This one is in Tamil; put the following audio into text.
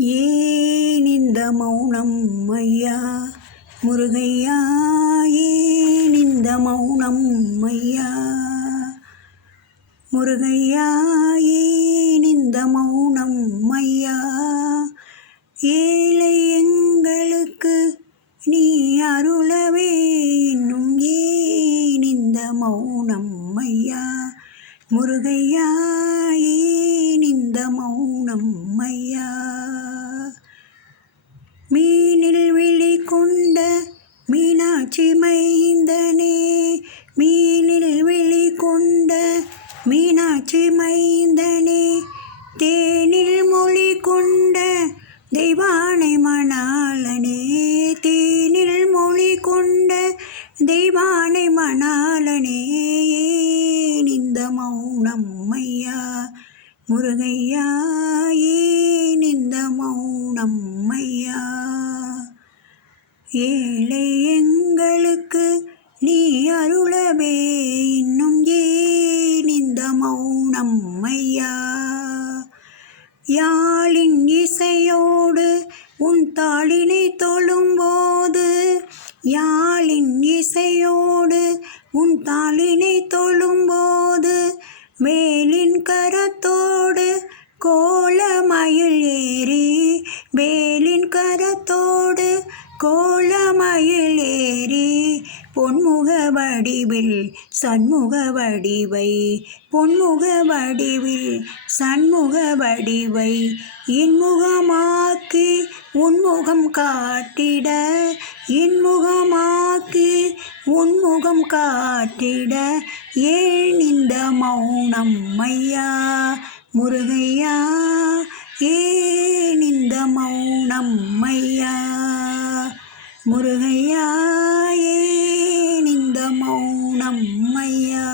ஏன் இந்த மௌனம் ஐயா முருகையா, ஏன் இந்த மௌனம் ஐயா முருகையா, ஏன் இந்த மௌனம் ஐயா. ஏழை எங்களுக்கு நீ அருளவே இன்னும் ஏன் இந்த மௌனம் ஐயா முருகையா, ஏன் இந்த மௌனம் ஐயா. மீனில் விழி கொண்ட மீனாட்சி மைந்தனே, மீனில் விழி கொண்ட மீனாட்சி மைந்தனே, தேனில் மொழி கொண்ட தெய்வானை மணாளனே, தேனில் மொழி கொண்ட தெய்வானை மணாளனே, ஏன் இந்த மௌனம் ஐயா முருகையா, ஏன் இந்த மௌனம் ஐயா. ஏழை எங்களுக்கு நீ அருளவே இன்னும் ஏன் இந்த மௌனம் ஐயா. யாழின் இசையோடு உன் தாளினை தொழும்போது, யாழின் இசையோடு உன் தாளினை தொழும்போது, வேலின் கரத்தோடு கோலமயில் ஏறி, வேலின் கரத்தோடு கோலமயில் ஏறி, பொன்முக வடிவில் சண்முக வடிவை, பொன்முக வடிவில் சண்முக வடிவை இன்முகமாக்கி உன்முகம் காட்டிட, இன்முகமாக்கி உன்முகம் காட்டிட, ஏன் இந்த மௌனம் ஐயா முருகையா, ஏன் இந்த மௌனம் ஐயா முருகையா, ஏன் இந்த மௌனம் ஐயா.